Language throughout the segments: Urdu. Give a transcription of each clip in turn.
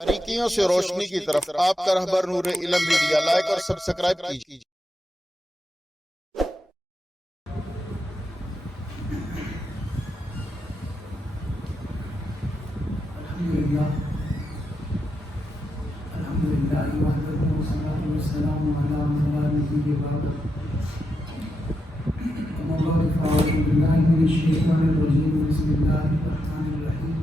باریکیوں سے روشنی کی طرف آپ کا رہبر نور علم میڈیا، لائک اور سبسکرائب کیجیے۔ الحمدللہ وحدہ والصلاۃ والسلام علی من لا نبی بعدہ۔ اما بعد فاعوذ باللہ من الشیطان الرجیم، بسم اللہ الرحمن الرحیم۔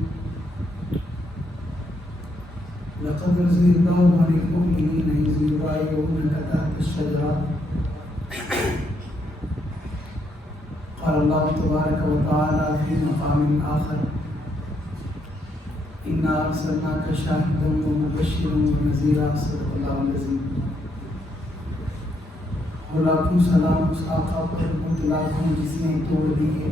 لقد رضي الله عن المؤمنين إذ يبايعونك تحت الشجرة قال الله تبارك وتعالى في مقام آخر إنا أرسلناك شاهدا ومبشرا ونذيرا صدق الله العظيم۔ اور لاکھوں سلام اس آقا پر مطلق ہوں جس نے توڑ دیے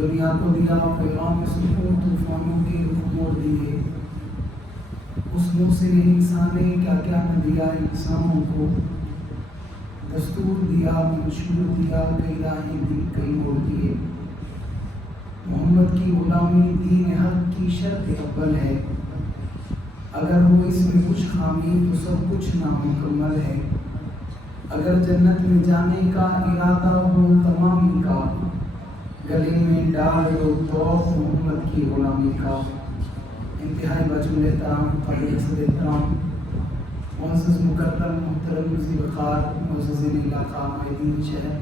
دنیا کو، دیا پیغام سکون طوفانوں کے موڑ دیے۔ اس محسن انسان نے کیا کیا نہ دیا انسانوں کو، دستور دیا، منشور دیا، کئی راہیں دی، کئی موڑ دیے۔ محمد کی غلامی دین حق کی شرط اول ہے، اگر ہو اس میں کچھ خامی تو سب کچھ نامکمل ہے۔ اگر جنت میں جانے کا ارادہ ہو تمامی کا، گلے میں ڈال دو توف محمد کی غلامی کا۔ انتہائی بجمل احترام، قابل صد احترام معزز مکرم محترم مزید وقار معززین علاقہ مائدین شہر،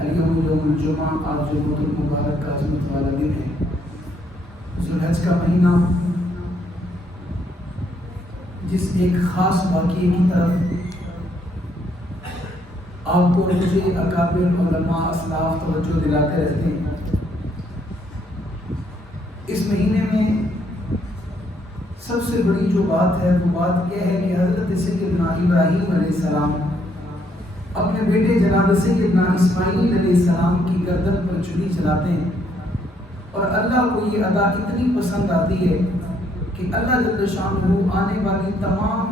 الیوم یوم الجمعہ، آج جمعۃ المبارک کا عظمت والا دن ہے، ذوالحج کا مہینہ، جس ایک خاص واقعے کی طرف آپ کو مجھے اکابر علماء اسلاف توجہ دلاتے رہتے ہیں۔ اس مہینے میں سب سے بڑی جو بات ہے وہ بات یہ ہے کہ حضرت سیدنا ابراہیم علیہ السلام اپنے بیٹے جناب سیدنا اسماعیل علیہ السلام کی گردن پر چھری چلاتے ہیں، اور اللہ کو یہ ادا اتنی پسند آتی ہے کہ اللہ جل شانہ آنے والی تمام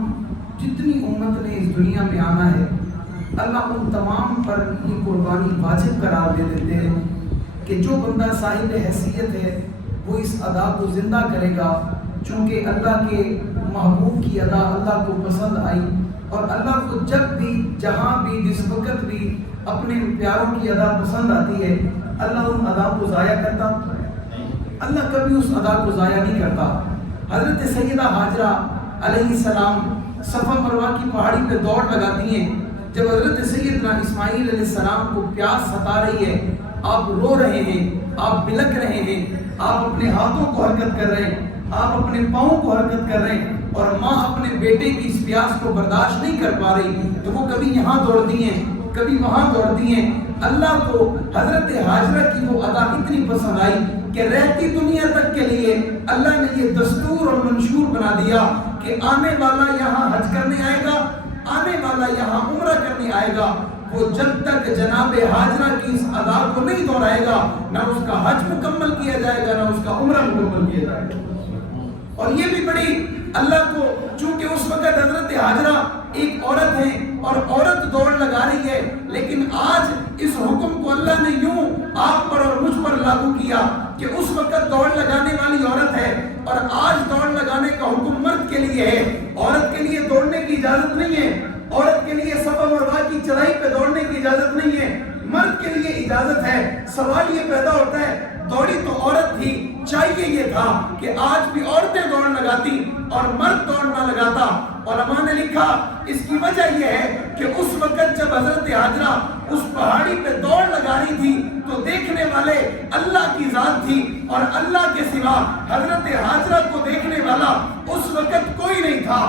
جتنی امت نے اس دنیا میں آنا ہے، اللہ ان تمام پر یہ قربانی واجب قرار دے دیتے ہیں کہ جو بندہ صاحب حیثیت ہے وہ اس ادا کو زندہ کرے گا، چونکہ اللہ کے محبوب کی ادا اللہ کو پسند آئی، اور اللہ کو جب بھی جہاں بھی جس وقت بھی اپنے پیاروں کی ادا پسند آتی ہے، اللہ ان ادا کو ضائع کرتا؟ اللہ کبھی اس ادا کو ضائع نہیں کرتا۔ حضرت سیدہ ہاجرہ علیہ السلام صفا مروہ کی پہاڑی پہ دوڑ لگاتی ہیں، جب حضرت سیدنا اسماعیل علیہ السلام کو پیاس ستا رہی ہے، آپ رو رہے ہیں، آپ بلک رہے ہیں، آپ اپنے ہاتھوں کو حرکت کر رہے ہیں، آپ اپنے پاؤں کو حرکت کر رہے ہیں، اور ماں اپنے بیٹے کی اس پیاس کو برداشت نہیں کر پا رہی، تو وہ کبھی یہاں دوڑتی ہیں، کبھی وہاں دوڑتی ہیں۔ اللہ کو حضرت ہاجرہ کی وہ ادا اتنی پسند آئی کہ رہتی دنیا تک کے لیے اللہ نے یہ دستور اور منشور بنا دیا کہ آنے والا یہاں حج کرنے آئے گا، آنے والا یہاں عمرہ کرنے آئے گا، وہ جب تک جناب ہاجرہ کی اس ادا کو نہیں دہرائے گا، نہ اس کا حج مکمل کیا جائے گا، نہ اس کا عمرہ مکمل کیا جائے گا۔ اور یہ بھی بڑی اللہ کو، چونکہ اس وقت حضرت ہاجرہ ایک عورت ہے اور عورت دوڑ لگا رہی ہے، لیکن آج اس حکم کو اللہ نے یوں آپ پر اور مجھ پر لاگو کیا کہ اس وقت دوڑ لگانے والی عورت ہے، اور آج دوڑ لگانے کا حکم مرد کے لیے ہے۔ عورت کے لیے دوڑنے کی اجازت نہیں ہے، عورت کے لیے صفا مروہ کی چڑھائی پہ دوڑنے کی اجازت نہیں ہے، مرد کے لیے اجازت ہے۔ سوال یہ پیدا ہوتا ہے، دوڑی تو عورت تھی، چاہیے یہ تھا کہ آج بھی عورتیں دوڑ لگاتی اور مرد دوڑ نہ لگاتا۔ علماء نے لکھا اس کی وجہ یہ ہے کہ اس وقت جب حضرت ہاجرہ اس پہاڑی پہ دوڑ لگا رہی تھی تو دیکھنے والے اللہ کی ذات تھی، اور اللہ کے سوا حضرت ہاجرہ کو دیکھنے والا اس وقت کوئی نہیں تھا۔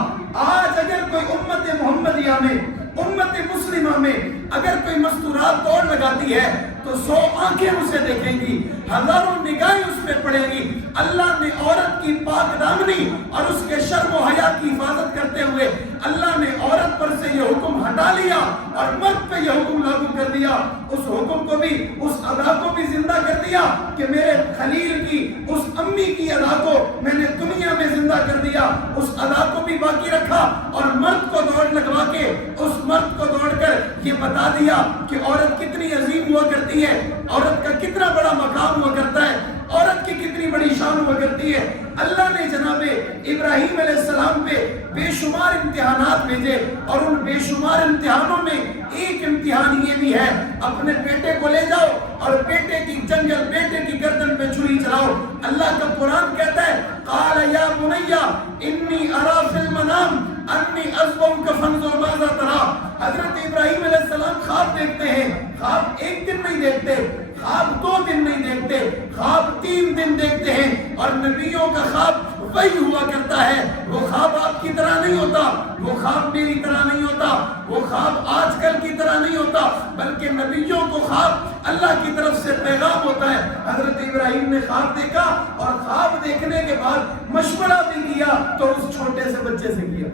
آج اگر کوئی امت محمدیہ میں، امت مسلمہ میں اگر کوئی مستورات دوڑ لگاتی ہے تو 100 آنکھیں اسے دیکھیں گی، ہزاروں نگاہیں اس پہ پڑیں گی۔ اللہ نے عورت کی پاک دامنی اور اس کے شرم و حیا کی حفاظت کرتے ہوئے اللہ نے عورت پر سے یہ حکم ہٹا لیا اور مرد پہ یہ حکم لاگو کر دیا۔ اس حکم کو بھی، اس ادا کو بھی زندہ کر دیا کہ میرے خلیل کی اس امی کی ادا کو میں نے دنیا میں زندہ کر دیا، اس ادا کو بھی باقی رکھا، اور مرد کو دوڑ لگوا کے اس مرد کو دوڑ کر یہ بتا دیا کہ عورت کتنی عظیم ہوا کرتی ہے، عورت کا کتنا بڑا مقام ہوا کرتا ہے، عورت کی کتنی بڑی شان ہوا کرتی ہے۔ اللہ نے جناب ابراہیم علیہ السلام پہ بے شمار امتحانات بھیجے اور ان بے شمار امتحانوں میں ایک امتحان یہ بھی ہے، اپنے بیٹے کو لے جاؤ اور بیٹے کی جنگل، بیٹے کی گردن پہ چھری چلاؤ۔ اللہ کا قرآن کہتا ہے قال یا بنی انی ارا فی المنام انی اذبحک فانظر ماذا تری۔ حضرت ابراہیم علیہ السلام خواب دیکھتے ہیں، خواب ایک دن نہیں دیکھتے، خواب 2 دن نہیں دیکھتے، خواب 3 دن دیکھتے ہیں، اور نبیوں کا خواب وہی ہوا کرتا ہے۔ وہ خواب آپ کی طرح نہیں ہوتا، وہ خواب میری طرح نہیں ہوتا، وہ خواب آج کل کی طرح نہیں ہوتا، بلکہ نبیوں کو خواب اللہ کی طرف سے پیغام ہوتا ہے۔ حضرت ابراہیم نے خواب دیکھا اور خواب دیکھنے کے بعد مشورہ بھی کیا، تو اس چھوٹے سے بچے سے کیا۔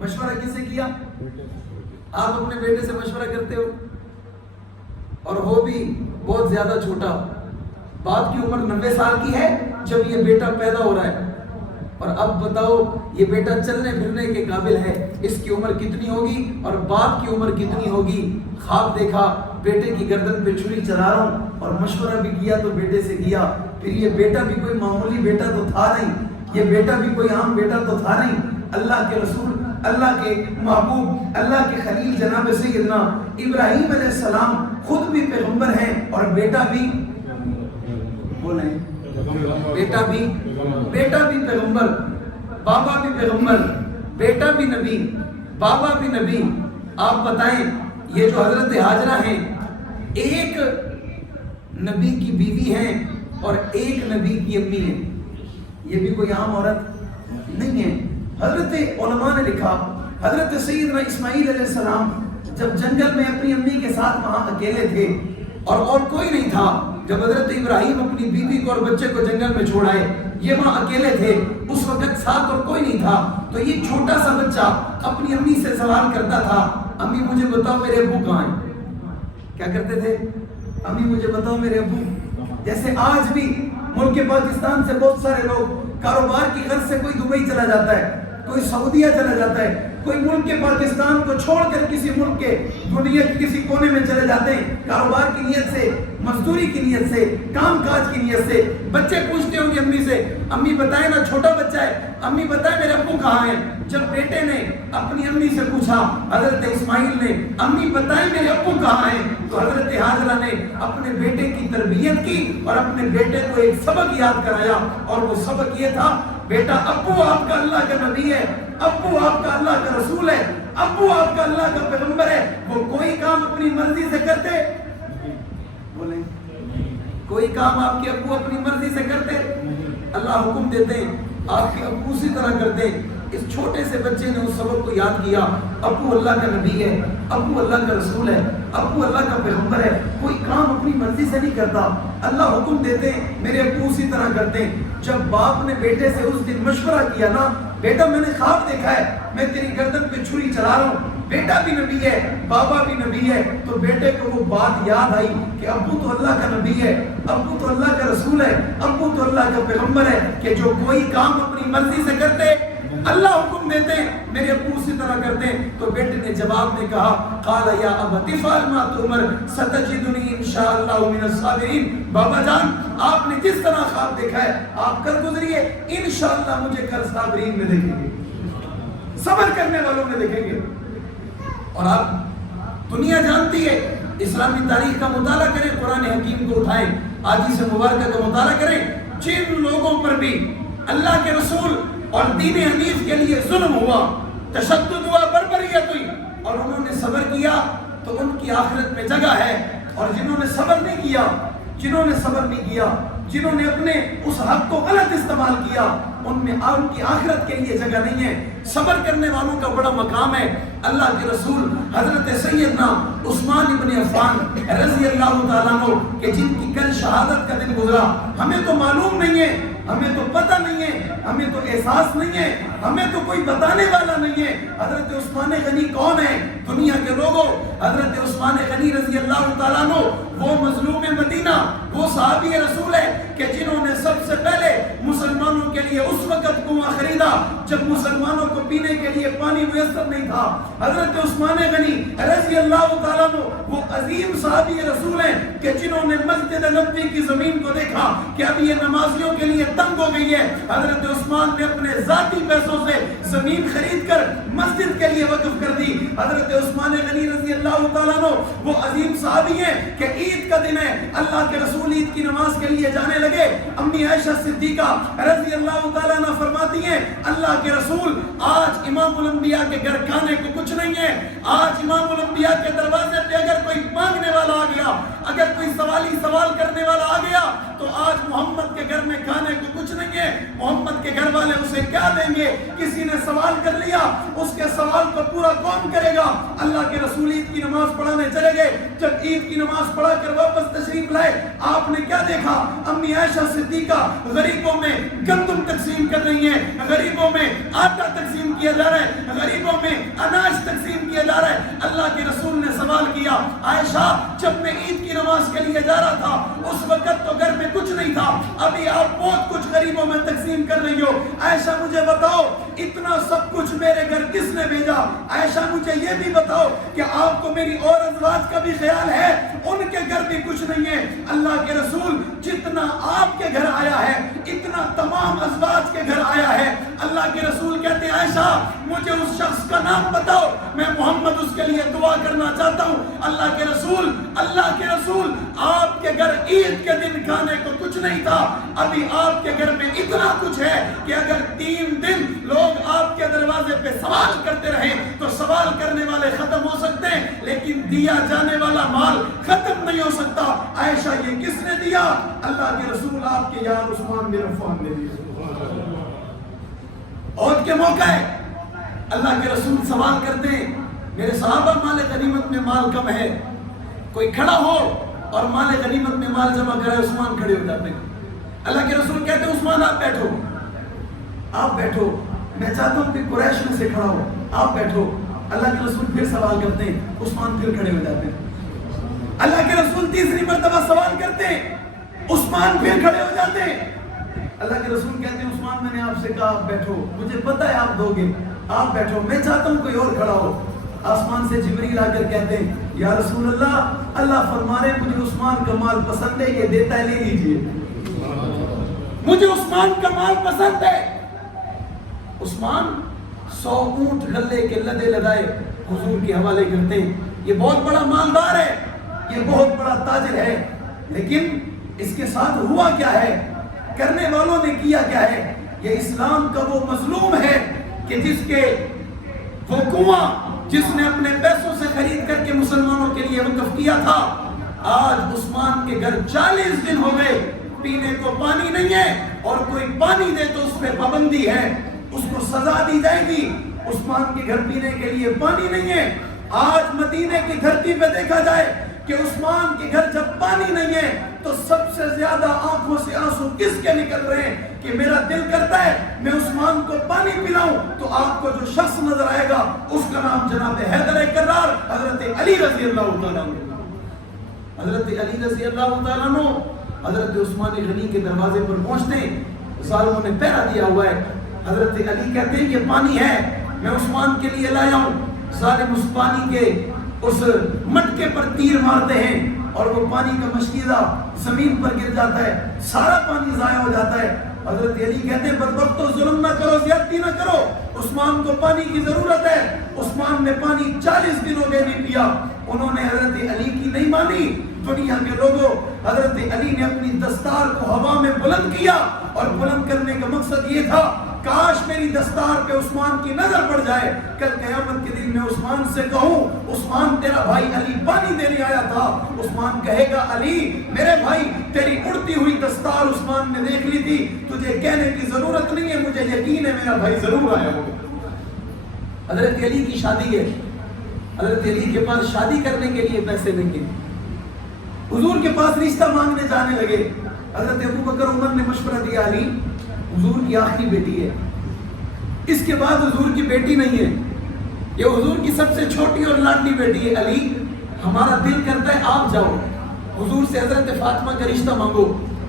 مشورہ کس سے کیا؟ آپ اپنے بیٹے سے مشورہ کرتے ہو اور ہو بھی بہت زیادہ چھوٹا، باپ کی عمر 90 سال کی ہے جب یہ بیٹا پیدا ہو رہا ہے، اور اب بتاؤ یہ بیٹا چلنے پھرنے کے قابل ہے، اس کی عمر کتنی ہوگی اور باپ کی عمر کتنی ہوگی؟ خواب دیکھا، بیٹے کی گردن پہ چھری چلا رہا ہوں، اور مشورہ بھی کیا تو بیٹے سے کیا۔ پھر یہ بیٹا بھی کوئی معمولی بیٹا تو تھا نہیں، یہ بیٹا بھی کوئی عام بیٹا تو تھا نہیں، اللہ کے رسول، اللہ کے محبوب، اللہ کے خلیل جناب سیدنا ابراہیم علیہ السلام خود بھی پیغمبر ہیں، اور بیٹا بھی بولیں، بیٹا بھی پیغمبر، بابا بھی پیغمبر، بیٹا بھی نبی، بابا بھی نبی۔ آپ بتائیں یہ جو حضرت ہاجرہ ہیں، ایک نبی کی بیوی ہیں اور ایک نبی کی امی ہیں، یہ بھی کوئی عام عورت نہیں ہے۔ حضرت علماء نے لکھا حضرت سیدنا اسماعیل علیہ السلام جب جنگل میں اپنی امی کے ساتھ وہاں اکیلے تھے اور کوئی نہیں تھا، جب حضرت ابراہیم اپنی بیوی کو اور بچے کو جنگل میں چھوڑ آئے، یہ وہاں اکیلے تھے، اس وقت ساتھ اور کوئی نہیں تھا، تو یہ چھوٹا سا بچہ اپنی امی سے سوال کرتا تھا، امی مجھے بتاؤ میرے ابو کہاں ہیں؟ کیا کرتے تھے؟ امی مجھے بتاؤ میرے ابو۔ جیسے آج بھی ملک پاکستان سے بہت سارے لوگ کاروبار کی غرض سے کوئی دبئی چلا جاتا ہے، کوئی سعودیہ چلا جاتا ہے، کوئی ملک کے پاکستان کو چھوڑ کر کسی ملک کے دنیا کے کسی کونے میں چلے جاتے ہیں، کاروبار کی نیت سے، مزدوری کی نیت سے، کام کاج کی نیت سے۔ بچے پوچھتے ہوں گے امی سے، امی بتائیں نا، چھوٹا بچہ ہے، امی بتائیں میرے ابو کہاں ہیں؟ جب بیٹے نے اپنی امی سے پوچھا، حضرت اسماعیل نے، امی بتائیں میرے ابو کہاں ہیں، تو حضرت ہاجرہ نے اپنے بیٹے کی تربیت کی اور اپنے بیٹے کو ایک سبق یاد کرایا، اور وہ سبق یہ تھا، بیٹا ابو آپ کا اللہ کا نبی ہے، ابو آپ کا اللہ کا رسول ہے، ابو آپ کا اللہ کا پیغمبر ہے، وہ کوئی کام اپنی مرضی سے کرتے؟ بولیں، کوئی کام آپ کے ابو اپنی مرضی سے کرتے؟ اللہ حکم دیتے ہیں، آپ کے ابو اسی طرح کرتے۔ اس چھوٹے سے بچے نے اس سبق کو یاد کیا، ابو اللہ کا نبی ہے، ابو اللہ کا رسول ہے، ابو اللہ کا پیغمبر ہے، کوئی کام اپنی مرضی سے نہیں کرتا، اللہ حکم دیتے ہیں، میرے ابو اسی طرح کرتے ہیں۔ جب باپ نے بیٹے سے اس دن مشورہ کیا نا، بیٹا میں نے خواب دیکھا ہے، میں تیری گردن پہ چھری چلا رہا ہوں، بیٹا بھی نبی ہے، بابا بھی نبی ہے، تو بیٹے کو وہ بات یاد آئی کہ ابو تو اللہ کا نبی ہے، ابو تو اللہ کا رسول ہے، ابو تو اللہ کا پیغمبر ہے، کہ جو کوئی کام اپنی مرضی سے کرتے اللہ حکم دیتے ہیں، میرے ابو اسی طرح کرتے ہیں۔ تو بیٹے نے جواب میں کہا، قال یا ابت افعل ما تؤمر ستجدنی انشاءاللہ من الصابرین۔ بابا جان آپ نے جس طرح خواب دیکھا ہے آپ کر گزریے، انشاءاللہ مجھے کل صابرین میں دیکھیں گے، صبر کرنے والوں میں دیکھیں گے۔ اور آپ دنیا جانتی ہے، اسلامی تاریخ کا مطالعہ کریں، قرآن حکیم کو اٹھائیں، احادیث مبارکہ کا مطالعہ کریں، جن لوگوں پر بھی اللہ کے رسول اور دین حنیف کے لیے ظلم ہوا، تشدد ہوا، بربریت ہوئی، اور انہوں نے صبر کیا تو ان کی آخرت میں جگہ ہے، اور جنہوں نے صبر نہیں کیا، جنہوں نے اپنے اس حق کو غلط استعمال کیا، ان میں ان کی آخرت کے لیے جگہ نہیں ہے۔ صبر کرنے والوں کا بڑا مقام ہے۔ اللہ کے رسول حضرت سیدنا عثمان ابن عفان رضی اللہ تعالیٰ عنہ کہ جن کی کل شہادت کا دن گزرا، ہمیں تو معلوم نہیں ہے، ہمیں تو پتہ نہیں ہے، ہمیں تو احساس نہیں ہے، ہمیں تو کوئی بتانے والا نہیں ہے حضرت عثمان غنی کون ہے۔ دنیا کے لوگوں، حضرت عثمان غنی رضی اللہ تعالیٰ عنہ وہ مظلوم مدینہ، وہ صحابی رسول ہے کہ جنہوں نے سب سے پہلے مسلمانوں کے لیے اس وقت کنواں خریدا جب مسلمانوں کو پینے کے لیے پانی میسر نہیں تھا۔ حضرت عثمان غنی رضی اللہ تعالیٰ عنہ وہ عظیم صحابی رسول ہیں کہ جنہوں نے مسجد نبوی کی زمین کو دیکھا کہ اب یہ نمازیوں کے لیے تنگ ہو گئی ہے۔ حضرت عثمان نے اپنے ذاتی پیسوں سے زمین خرید کر مسجد کے لیے وقف کر دی۔ حضرت عثمان غنی رضی اللہ تعالیٰ عنہ وہ عظیم صحابی ہیں کہ عید کا دن ہے، اللہ کے رسول عید کی نماز کے لیے جانے لگے۔ امی عائشہ صدیقہ رضی اللہ تعالیٰ عنہ فرماتی ہیں اللہ کے رسول آج امام الانبیاء کے گھر کھانے کو کچھ نہیں ہے، آج امام الانبیاء کے دروازے پہ اگر کوئی مانگنے والا آ گیا، اگر کوئی سوالی سوال کرنے والا آ گیا تو آج محمد کے گھر میں کھانے کو کچھ نہیں ہے، محمد کے گھر والے اسے کیا دیں گے؟ کسی نے سوال کر لیا، اس کے سوال کو پورا کون کرے گا؟ اللہ کے رسول عید کی نماز پڑھانے چلے گئے۔ جب عید کی نماز پڑھا کر واپس تشریف لائے، آپ نے کیا دیکھا؟ امی عائشہ صدیقہ غریبوں میں گندم تقسیم کر رہی ہیں، غریبوں میں آٹا تقسیم کیا جا رہا ہے، غریبوں میں اناج تقسیم کیا جا رہا ہے۔ اللہ کے رسول نے سوال کیا عائشہ جب میں عید کی نماز کے لیے جا رہا تھا اس وقت تو گھر میں کچھ نہیں تھا، ابھی آپ بہت کچھ غریبوں میں تقسیم کر رہی ہو، عائشہ مجھے بتاؤ اتنا سب کچھ میرے گھر کس نے بھیجا؟ عائشہ مجھے یہ بھی بتاؤ کہ آپ کو میری اور ازواج کا بھی خیال ہے؟ ان کے گھر بھی کچھ نہیں ہے۔ اللہ کے رسول جتنا آپ کے گھر آیا ہے اتنا تمام ازواج کے گھر آیا ہے۔ اللہ کے رسول کہتے ہیں عائشہ مجھے اس شخص کا نام بتاؤ، میں محمد اس کے لیے دعا کرنا چاہتا ہوں۔ اللہ کے رسول آپ کے گھر عید کے دن کھانے کو کچھ نہیں تھا، ابھی آپ کے گھر میں اتنا کچھ ہے کہ اگر 3 دن لوگ آپ کے دروازے پہ سوال کرتے رہیں تو سوال کرنے والے ختم ہو سکتے ہیں لیکن دیا جانے والا مال ختم نہیں ہو سکتا۔ عائشہ یہ کس نے دیا؟ اللہ کے رسول آپ کے یار عثمان بن عفان نے دیا۔ عہد کے موقع ہے، اللہ کے رسول سوال کرتے ہیں میرے صحابہ مال غنیمت میں مال کم ہے، کوئی کھڑا ہو اور مال غنیمت میں مال جمع کرے۔ عثمان کھڑے ہو جاتے ہیں۔ اللہ کے رسول کہتے ہیں عثمان آپ بیٹھو، میں چاہتا ہوں کہ قریش میں سے کھڑا ہو، آپ بیٹھو۔ اللہ کے رسول پھر سوال کرتے ہیں، عثمان پھر کھڑے ہو جاتے ہیں۔ اللہ کے رسول تیسری مرتبہ سوال کرتے ہیں، عثمان پھر کھڑے ہو جاتے ہیں۔ اللہ کے رسول کہتے ہیں عثمان میں نے آپ سے کہا آپ بیٹھو، مجھے پتہ ہے آپ دو گے، آپ بیٹھو، میں چاہتا ہوں کوئی اور کھڑا ہو۔ آسمان سے جبریل آ کر کہتے ہیں یا رسول اللہ فرما رہے مجھے عثمان کا مال پسند ہے، یہ دیتا ہے لے لیجئے، مجھے عثمان کا مال پسند ہے۔ عثمان 100 اونٹ غلے کے لدے لدائے حضور کے حوالے کرتے ہیں، یہ بہت بڑا مالدار ہے، یہ بہت بڑا تاجر ہے، لیکن اس کے ساتھ ہوا کیا ہے؟ کرنے والوں نے کیا کیا ہے؟ یہ اسلام کا وہ مظلوم ہے کہ جس کے وہ کنواں جس نے اپنے پیسوں سے خرید کر کے مسلمانوں کے لیے وقف کیا تھا، آج عثمان کے گھر 40 دن ہو گئے پینے کو پانی نہیں ہے، اور کوئی پانی دے تو اس پہ پابندی ہے، اس کو سزا دی جائے گی۔ عثمان کے گھر پینے کے لیے پانی نہیں ہے۔ آج مدینے کی دھرتی پہ دیکھا جائے کہ عثمان کے گھر جب پانی نہیں ہے تو سب سے زیادہ آنکھوں سے آنسو کس کے نکل رہے ہیں کہ میرا دل کرتا ہے میں عثمان کو پانی پلاؤں، تو آپ کو جو شخص نظر آئے گا اس کا نام جناب حیدر کرار حضرت علی رضی اللہ تعالیٰ عنہ۔ حضرت علی رضی اللہ تعالیٰ عنہ حضرت عثمان غنی کے دروازے پر پہنچتے ہیں، ظالموں نے پہرا دیا ہوا ہے، حضرت علی کہتے ہیں یہ پانی ہے میں عثمان کے لیے لایا ہوں۔ ظالم اس پانی کے اس مٹکے پر تیر مارتے ہیں اور وہ پانی کا مشکیزہ زمین پر گر جاتا ہے، سارا پانی ضائع ہو جاتا ہے۔ حضرت علی کہتے ہیں بدبختو ظلم نہ کرو، زیادتی نہ کرو، عثمان کو پانی کی ضرورت ہے۔ عثمان نے پانی 40 دن ہو گئے نہیں پیا، انہوں نے حضرت علی کی نہیں مانی۔ دنیا کے لوگوں، حضرت علی نے اپنی دستار کو ہوا میں بلند کیا، اور بلند کرنے کا مقصد یہ تھا کاش میری دستار پہ عثمان کی نظر پڑ جائے، کل قیامت کے دن میں عثمان سے کہوں عثمان تیرا بھائی علی پانی دینے آیا تھا، عثمان کہے گا علی میرے بھائی تیری اڑتی ہوئی دستار عثمان نے دیکھ لی تھی، تجھے کہنے کی ضرورت نہیں ہے، مجھے یقین ہے میرا بھائی ضرور آیا ہوگا۔ حضرت علی کی شادی ہے، حضرت علی کے پاس شادی کرنے کے لیے پیسے نہیں ہیں، حضور کے پاس رشتہ مانگنے جانے لگے۔ حضرت ابو بکر عمر نے مشورہ دیا علی حضور کی آخری بیٹی ہے، اس کے بعد حضور کی بیٹی نہیں ہے، یہ حضور کی سب سے چھوٹی اور لاڈلی بیٹی ہے، علی ہمارا دل کرتا ہے آپ جاؤ حضور سے حضرت فاطمہ کا رشتہ مانگو.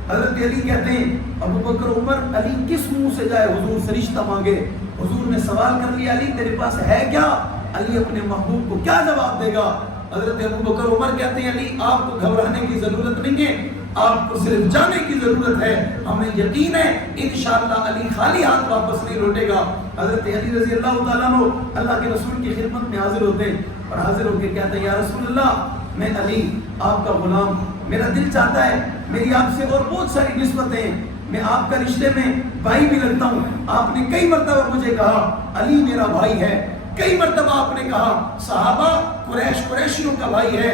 حضرت علی کہتے ہیں ابو بکر عمر علی کس منہ سے جائے حضور سے رشتہ مانگے. حضور نے سوال کر لیا علی تیرے پاس ہے کیا؟ علی اپنے محبوب کو کیا جواب دے گا؟ حضرت ابو بکر عمر کہتے ہیں علی آپ کو گھبرانے کی ضرورت نہیں ہے, آپ کو صرف جانے کی ضرورت ہے, ہمیں یقین ہے انشاءاللہ علی خالی ہاتھ واپس نہیں لوٹے گا. حضرت علی رضی اللہ تعالیٰ عنہ اللہ کے رسول کی خدمت میں حاضر ہوتے ہیں اور حاضر ہو کے کہتے ہیں یا رسول اللہ میں علی آپ کا غلام, میرا دل چاہتا ہے میری آپ سے اور بہت ساری نسبتیں ہیں, میں آپ کا رشتے میں بھائی بھی لگتا ہوں. آپ نے کئی مرتبہ مجھے کہا علی میرا بھائی ہے, کئی مرتبہ آپ نے کہا صحابہ قریشیوں کا بھائی ہے,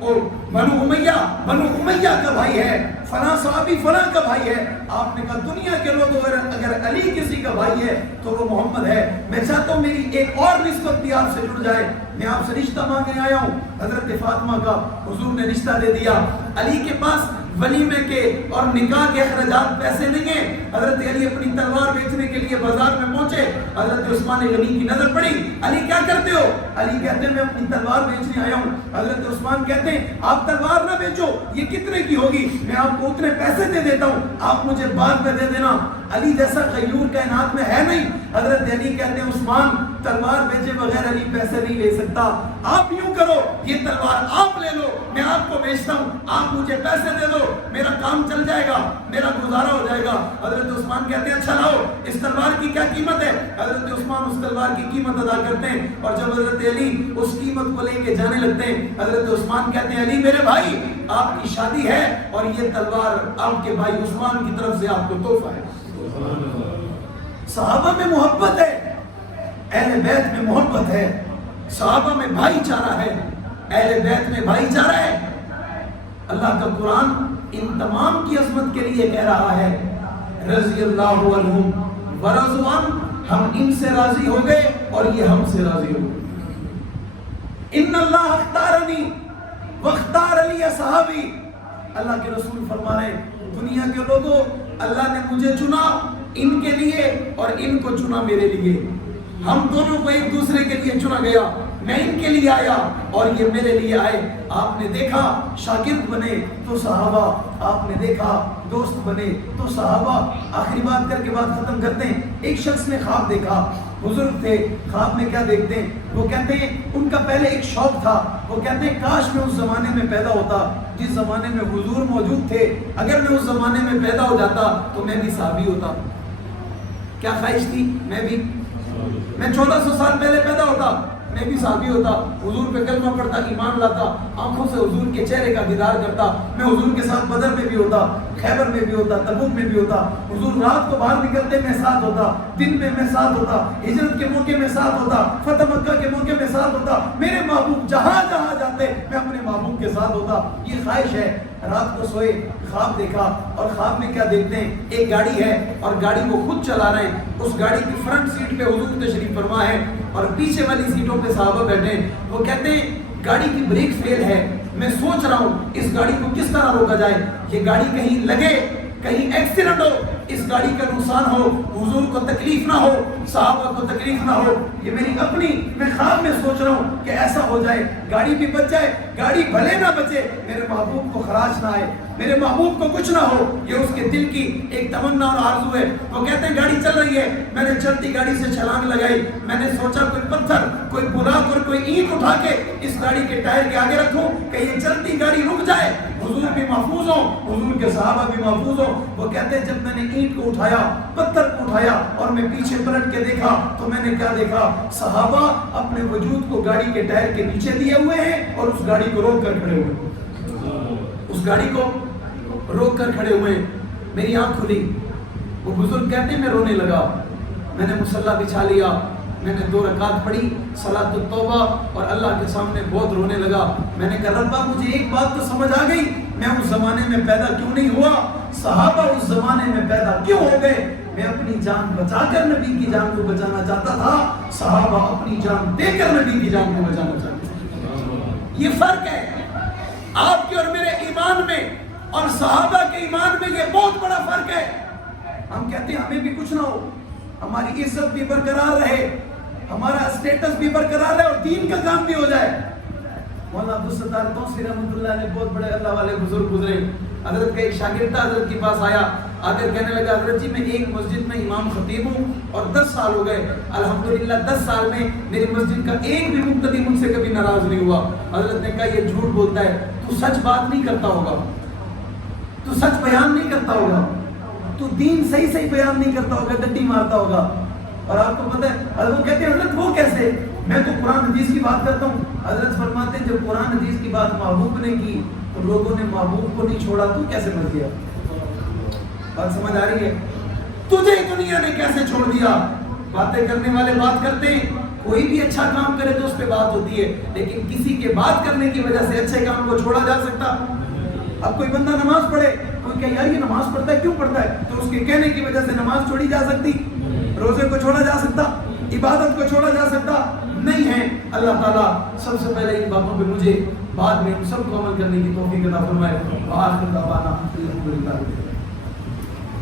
اور بنو امیہ کا بھائی ہے, فلاں صحابی فلاں کا بھائی ہے. آپ نے کہا دنیا کے لوگ اگر علی کسی کا بھائی ہے تو وہ محمد ہے. میں چاہتا ہوں میری ایک اور نسبت بھی آپ سے جڑ جائے, میں آپ سے رشتہ مانگنے آیا ہوں. حضرت فاطمہ کا حضور نے رشتہ دے دیا. علی کے پاس ولیمے کے اور نکاح کے اخراجات پیسے نہیں ہیں. حضرت علی اپنی تلوار بیچنے کے لیے بازار میں پہنچے, حضرت عثمان غنی کی نظر پڑی. علی کیا کرتے ہو؟ علی کہتے ہیں میں اپنی تلوار بیچنے آیا ہوں. حضرت عثمان کہتے ہیں آپ تلوار نہ بیچو, یہ کتنے کی ہوگی, میں آپ کو اتنے پیسے دے دیتا ہوں, آپ مجھے بعد میں دے دینا. علی جیسا غیور کائنات میں ہے نہیں. حضرت علی کہتے ہیں عثمان تلوار بیچے بغیر علی پیسے نہیں لے سکتا, آپ یوں کرو یہ تلوار آپ لے لو, میں آپ کو بیچتا ہوں, آپ مجھے پیسے دے دو, میرا کام چل جائے گا, میرا گزارا ہو جائے گا. حضرت عثمان کہتے ہیں اچھا لاؤ اس تلوار کی کیا قیمت ہے؟ حضرت عثمان اس تلوار کی قیمت ادا کرتے ہیں, اور جب حضرت علی اس قیمت کو لے کے جانے لگتے ہیں حضرت عثمان کہتے ہیں علی میرے بھائی آپ کی شادی ہے اور یہ تلوار آپ کے بھائی عثمان کی طرف سے آپ کو تحفہ ہے. صحابہ میں محبت ہے, اہل بیت میں محبت ہے, صحابہ میں بھائی چارہ ہے, اہل بیت میں بھائی چارہ ہے. اللہ کا قرآن ان تمام کی عظمت کے لیے کہہ رہا ہے رضی اللہ عنہم ورضوا عنہ, ہم ان سے راضی ہو گئے اور یہ ہم سے راضی ہو گئے. ان اللہ اختارنی واختار علی صحابی, اللہ کے رسول فرما رہے ہیں دنیا کے لوگوں اللہ نے مجھے چنا ان کے لیے اور ان کو چنا میرے لیے, ہم دونوں کو ایک دوسرے کے لیے چنا گیا, میں ان کے لیے آیا اور یہ میرے لیے آئے. آپ نے دیکھا شاگرد بنے تو صحابہ, آپ نے دیکھا دوست بنے تو صحابہ. آخری بات کر کے بات ختم کرتے ہیں. ایک شخص نے خواب دیکھا, بزرگ تھے, خواب میں کیا دیکھتے ہیں, وہ کہتے ہیں ان کا پہلے ایک شوق تھا, وہ کہتے ہیں کاش میں اس زمانے میں پیدا ہوتا جس زمانے میں حضور موجود تھے, اگر میں اس زمانے میں پیدا ہو جاتا تو میں بھی صحابی ہوتا. کیا خواہش تھی, میں 1400 سال پہلے پیدا ہوتا, میں بھی صحابی ہوتا, حضور پہ کلمہ پڑھتا, ایمان لاتا, آنکھوں سے حضور کے چہرے کا دیدار کرتا, میں حضور کے ساتھ بدر میں بھی ہوتا, خیبر میں بھی ہوتا, تبوک میں بھی ہوتا, حضور رات کو باہر نکلتے میں ساتھ ہوتا, دن میں ساتھ ہوتا, ہجرت کے موقع میں ساتھ ہوتا, فتح مکہ کے موقع میں ساتھ ہوتا, میرے محبوب جہاں جہاں جاتے میں اپنے محبوب کے ساتھ ہوتا. یہ خواہش ہے. رات کو سوئے, خواب دیکھا, اور خواب میں کیا دیکھتے ہیں, ایک گاڑی ہے اور گاڑی کو خود چلا رہے ہیں, اس گاڑی کی فرنٹ سیٹ پہ حضور تشریف فرما ہے اور پیچھے والی سیٹوں پہ صحابہ بیٹھے ہیں. وہ کہتے ہیں گاڑی کی بریک فیل ہے, میں سوچ رہا ہوں اس گاڑی کو کس طرح روکا جائے, یہ گاڑی کہیں لگے, کہیں ایکسیڈنٹ ہو, اس گاڑی کا نقصان ہو, حضور کو تکلیف نہ ہو, صحابہ کو تکلیف نہ ہو. یہ میری اپنی, میں خواب میں سوچ رہا ہوں کہ ایسا ہو جائے, گاڑی بھی بچ جائے, گاڑی بھلے نہ بچے, میرے محبوب کو خراش نہ آئے, میرے محبوب کو کچھ نہ ہو. یہ اس کے دل کی ایک تمنا اور آرزو ہے. وہ کہتے ہیں گاڑی چل رہی ہے, میں نے چلتی گاڑی سے چھلانگ لگائی, میں نے سوچا کوئی پتھر, کوئی براق اور کوئی اینٹ اٹھا کے اس گاڑی کے ٹائر کے آگے رکھوں کہ یہ چلتی گاڑی رک جائے, حضور بھی محفوظ ہوں, حضور کے صحابہ بھی محفوظ ہوں. وہ کہتے ہیں جب میں نے اینٹ کو اٹھایا, پتھر کو اٹھایا اور میں پیچھے پلٹ کے دیکھا تو میں نے کیا دیکھا, صحابہ اپنے وجود کو گاڑی کے ٹائر کے نیچے دیے ہوئے ہیں اور اس گاڑی کو روک کر کھڑے ہوئے, اس گاڑی کو روک کر کھڑے ہوئے. میری آنکھ کھلی. وہ بزرگ کہتے ہیں میں رونے لگا, میں نے مصلی بچھا لیا, میں نے 2 رکعت پڑھی صلاۃ التوبہ اور اللہ کے سامنے بہت رونے لگا. میں نے کہا ربا مجھے ایک بات تو سمجھ آ گئی, میں اس زمانے میں پیدا کیوں نہیں ہوا, صحابہ اس زمانے میں پیدا کیوں ہو گئے. میں اپنی جان بچا کر نبی کی جان کو بچانا چاہتا تھا, صحابہ اپنی جان دے کر نبی کی جان کو بچانا چاہتے تھے. یہ فرق ہے آپ کے اور میرے ایمان میں اور صحابہ کے ایمان میں, یہ بہت بڑا فرق ہے. ہم کہتے ہیں ہمیں بھی کچھ نہ ہو, ہماری عزت بھی برقرار رہے, ہمارا اسٹیٹس بھی برقرار رہے اور دین کا کام بھی ہو جائے, مولانا عبدالستار توسی رحمۃ اللہ علیہ بہت بڑے اللہ والے بزرگ گزرے. حضرت کا ایک شاگرد حضرت کے پاس آیا, آ کر کہنے لگا حضرت جی میں ایک مسجد میں امام خطیب ہوں اور 10 سال ہو گئے, الحمدللہ 10 سال میں میری مسجد کا ایک بھی مقتدی مجھ سے کبھی ناراض نہیں ہوا. حضرت نے کہا یہ جھوٹ بولتا ہے, تو سچ بات نہیں کرتا ہوگا, تو سچ بیان نہیں کرتا ہوگا, تو دین صحیح بیان نہیں کرتا ہوگا, ڈنڈی مارتا ہوگا. اور آپ کو پتہ ہے حضرت کہتے ہیں حضرت وہ کیسے, میں تو قرآن حدیث کی بات کرتا ہوں. حضرت فرماتے ہیں جب قرآن حدیث کی بات محبوب نے کی تو لوگوں نے محبوب کو نہیں چھوڑا, تو کیسے بچ گیا؟ بات سمجھ آ رہی ہے؟ تجھے دنیا نے کیسے چھوڑ دیا؟ باتیں کرنے والے بات کرتے ہیں, کوئی بھی اچھا کام کرے تو اس پہ بات ہوتی ہے, لیکن کسی کے بات کرنے کی وجہ سے اچھے کام کو چھوڑا جا سکتا؟ اب کوئی بندہ نماز پڑھے, کوئی کہ یار یہ نماز پڑھتا ہے کیوں پڑھتا ہے, تو اس کے کہنے کی وجہ سے نماز چھوڑی جا سکتی, روزے کو چھوڑا جا سکتا, عبادت کو چھوڑا جا سکتا نہیں ہے. اللہ تعالیٰ سب سے پہلے ان باتوں پہ مجھے بعد میں سب کو عمل کرنے کی توفیق عطا فرمائے. وآخر دعوانا الحمدللہ.